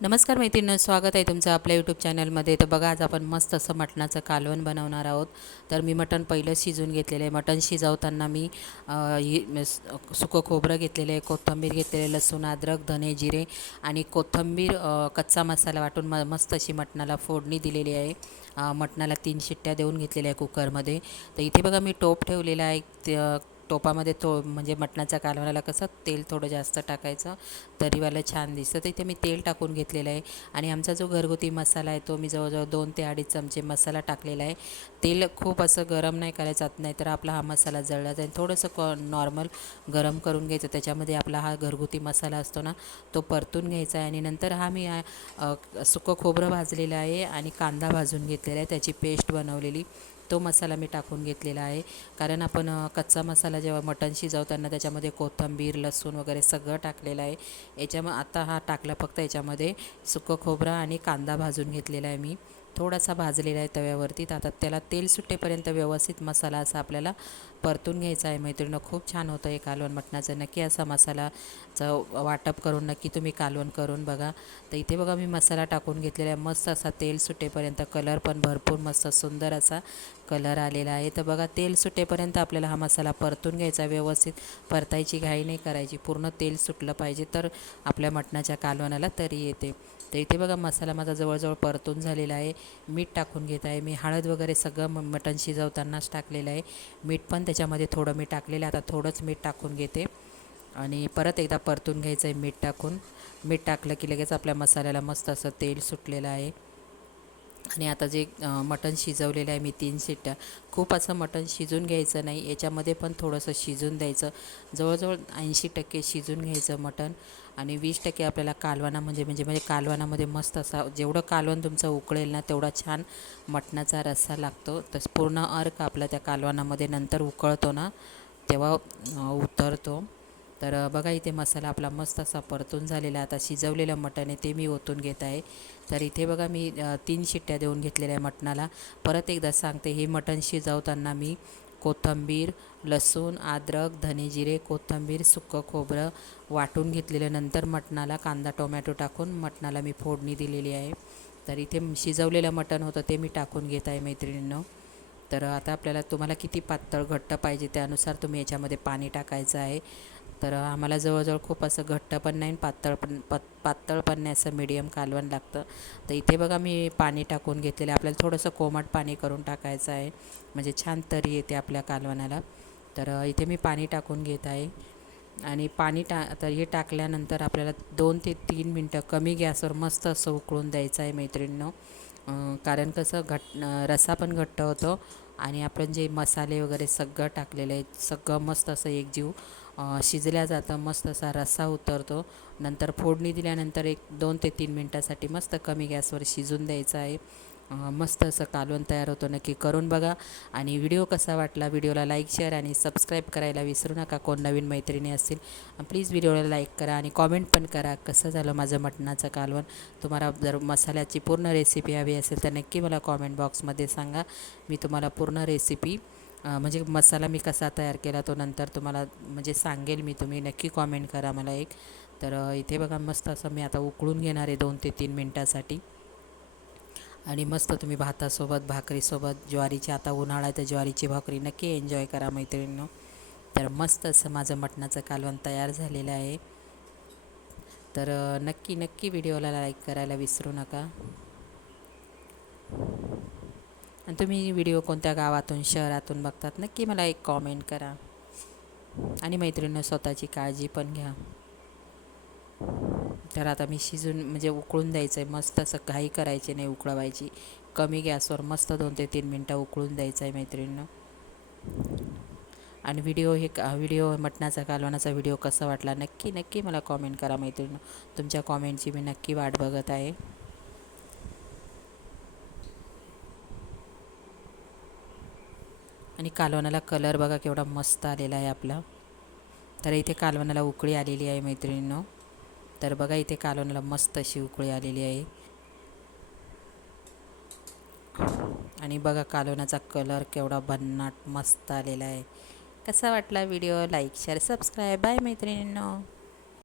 नमस्कार मैत्रिणींनो स्वागत आहे तुमचं आपल्या यूट्यूब चॅनलमध्ये तर बघा आज आपण मस्त असं मटणाचं कालवण बनवणार आहोत. तर मी मटण पहिलं शिजून घेतलेलं आहे. मटण शिजवताना मी सुकं खोबरं घेतलेलं आहे कोथिंबीर घेतलेलं आहे लसूण अद्रक धने जिरे आणि कोथिंबीर कच्चा मसाला वाटून म मस्त अशी मटणाला फोडणी दिलेली आहे. मटणाला तीन शिट्ट्या देऊन घेतलेल्या आहे कुकरमध्ये तर इथे बघा मी टोप ठेवलेला आहे. टोपामध्ये तो म्हणजे मटणाच्या कालवणाला कसं तेल थोडं जास्त टाकायचं तरीवाला छान दिसतं. तर इथे मी तेल टाकून घेतलेलं आहे. आणि आमचा जो घरगुती मसाला आहे तो मी जवळजवळ दोन ते अडीच चमचे मसाला टाकलेला आहे. तेल खूप असं गरम नाही करायचं नाही तर आपला हा मसाला जळला जाईल. थोडंसं क नॉर्मल गरम करून घ्यायचं. त्याच्यामध्ये आपला हा घरगुती मसाला असतो ना तो परतून घ्यायचा आहे. आणि नंतर हा मी सुकं खोबरं भाजलेलं आहे आणि कांदा भाजून घेतलेला आहे. त्याची पेस्ट बनवलेली. तो मसाला मी टाकून घेतलेला आहे. कारण आपण कच्चा मसाला जेव्हा मटण शिजवताना त्याच्यामध्ये कोथिंबीर लसूण वगैरे सगळं टाकलेलं आहे. याच्यामुळे आता हा टाकला फक्त याच्यामध्ये सुकं खोबरं आणि कांदा भाजून घेतलेला आहे मी. थोडासा भाजलेला आहे तव्यावरती. तर आता त्याला तेल सुटेपर्यंत व्यवस्थित मसाला असा आपल्याला परतून घ्यायचा आहे. मैत्रिणीनं खूप छान होतं हे कालवण मटणाचं. नक्की असा मसालाचं वाटप करून नक्की तुम्ही कालवण करून बघा. तर इथे बघा मी मसाला टाकून घेतलेला आहे. मस्त असा तेल सुटेपर्यंत कलर पण भरपूर मस्त सुंदर असा कलर आलेला आहे. तर बघा तेल सुटेपर्यंत आपल्याला हा मसाला परतून घ्यायचा व्यवस्थित परतायची घाई नाही करायची. पूर्ण तेल सुटलं पाहिजे तर आपल्या मटणाच्या कालवणाला तरी येते. तर इथे बघा मसाला माझा जवळजवळ परतून झालेला आहे. मीठ टाकून घेत आहे. मी हळद वगैरे सगळं म मटण शिजवतानाच टाकलेलं आहे. मीठ पण त्याच्यामध्ये थोडं मी टाकलेलं आहे. आता थोडंच मीठ टाकून घेते. आणि परत एकदा परतून घ्यायचं आहे मीठ टाकून. मीठ टाकलं की लगेच आपल्या मसाल्याला मस्त असं तेल सुटलेलं आहे. आणि आता जे मटण शिजवलेलं आहे मी तीन शिट्ट्या. खूप असं मटण शिजून घ्यायचं नाही. याच्यामध्ये पण थोडंसं शिजून द्यायचं. जवळजवळ ऐंशी टक्के शिजून घ्यायचं मटण. आणि वीस टक्के आपल्याला कालवाना म्हणजे म्हणजे म्हणजे कालवानामध्ये मस्त असा जेवढं कालवण तुमचं उकळेल ना तेवढा छान मटणाचा रस्सा लागतो. तस पूर्ण अर्क आपला त्या कालवणामध्ये नंतर उकळतो ना तेव्हा उतरतो. तर बघा इथे मसाला आपला मस्त असा परतून झालेला आता शिजवलेलं मटण आहे ते मी ओतून घेत आहे. तर इथे बघा मी तीन शिट्ट्या देऊन घेतलेल्या आहे मटणाला. परत एकदा सांगते हे मटण शिजवताना मी कोथिंबीर लसूण अद्रक धने जिरे कोथिंबीर सुकं खोबरं वाटून घेतलेल्यानंतर मटणाला कांदा टोमॅटो टाकून मटणाला मी फोडणी दिलेली आहे. तर इथे शिजवलेलं मटण होतं ते मी टाकून घेत आहे मैत्रिणींनो. तर आता आपल्याला तुम्हाला किती पातळ घट्ट पाहिजे त्यानुसार तुम्ही याच्यामध्ये पाणी टाकायचं आहे. तर आम्हाला जवळजवळ खूप असं घट्ट पण नाही पातळ पण पत पातळ पण नाही असं मिडियम कालवण लागतं. तर इथे बघा मी पाणी टाकून घेतलेलं आहे. आपल्याला थोडंसं कोमट पाणी करून टाकायचं आहे. म्हणजे छान तरी येते आपल्या कालवणाला. तर इथे मी पाणी टाकून घेत आहे. आणि पाणी टा तर हे टाकल्यानंतर आपल्याला दोन ते तीन मिनटं कमी गॅसवर मस्त असं उकळून द्यायचं आहे मैत्रिणीनं. कारण कसं घट रस्सा पण घट्ट होतो. आणि आपण जे मसाले वगैरे सगळं टाकलेलं आहे सगळं मस्त असं एकजीव. शिजल्या जातं मस्त असा रस्सा उतरतो. नंतर फोडणी दिल्यानंतर एक दोन ते तीन मिनटासाठी मस्त कमी गॅसवर शिजून द्यायचं आहे. मस्त असं कालवण तयार होतो नक्की करून बघा. आणि व्हिडिओ कसा वाटला व्हिडिओला लाईक शेअर आणि सबस्क्राईब करायला विसरू नका कोण नवीन मैत्रिणी असतील. प्लीज व्हिडिओला लाईक करा आणि कॉमेंट पण करा कसं झालं माझं मटणाचं कालवण. तुम्हाला जर मसाल्याची पूर्ण रेसिपी हवी असेल तर नक्की मला कॉमेंट बॉक्समध्ये सांगा. मी तुम्हाला पूर्ण रेसिपी म्हणजे मसाला मी कसा तयार केला तो नंतर तुम्हाला म्हणजे सांगेल मी तुम्ही नक्की कॉमेंट करा मला एक. तर इथे बघा मस्त असं मी आता उकळून घेणार आहे दोन ते तीन मिनटासाठी. आणि मस्त तुम्ही भातासोबत भाकरीसोबत ज्वारीची आता उन्हाळा आहे तर ज्वारीची भाकरी नक्की एन्जॉय करा मैत्रिणींनो. तर मस्त असं माझं मटणाचं कालवण तयार झालेलं आहे. तर नक्की नक्की व्हिडिओला लाईक करायला विसरू नका. आणि तुम्ही व्हिडिओ कोणत्या गावातून शहरातून बघतात नक्की मला एक कॉमेंट करा. आणि मैत्रिणीनं स्वतःची काळजी पण घ्या. तर आता मी शिजून म्हणजे उकळून द्यायचं आहे मस्त असं घाई करायची नाही उकळवायची. कमी गॅसवर मस्त दोन ते तीन मिनटं उकळून द्यायचं आहे मैत्रिणीनं. आणि व्हिडिओ हे का व्हिडिओ मटणाचा कालवणाचा व्हिडिओ कसा वाटला नक्की नक्की मला कॉमेंट करा मैत्रिणीनं. तुमच्या कॉमेंटची मी नक्की वाट बघत आहे. आणि कालवणाला कलर बघा केवढा मस्त आलेला आहे आपला. तर इथे कालवणाला उकळी आलेली आहे मैत्रिणींनो. तर बघा इथे कालवणाला मस्त अशी उकळी आलेली आहे. आणि बघा कालवणाचा कलर केवढा भन्नाट मस्त आलेला आहे. कसा वाटला video? Like share subscribe. Bye मैत्रिणींनो.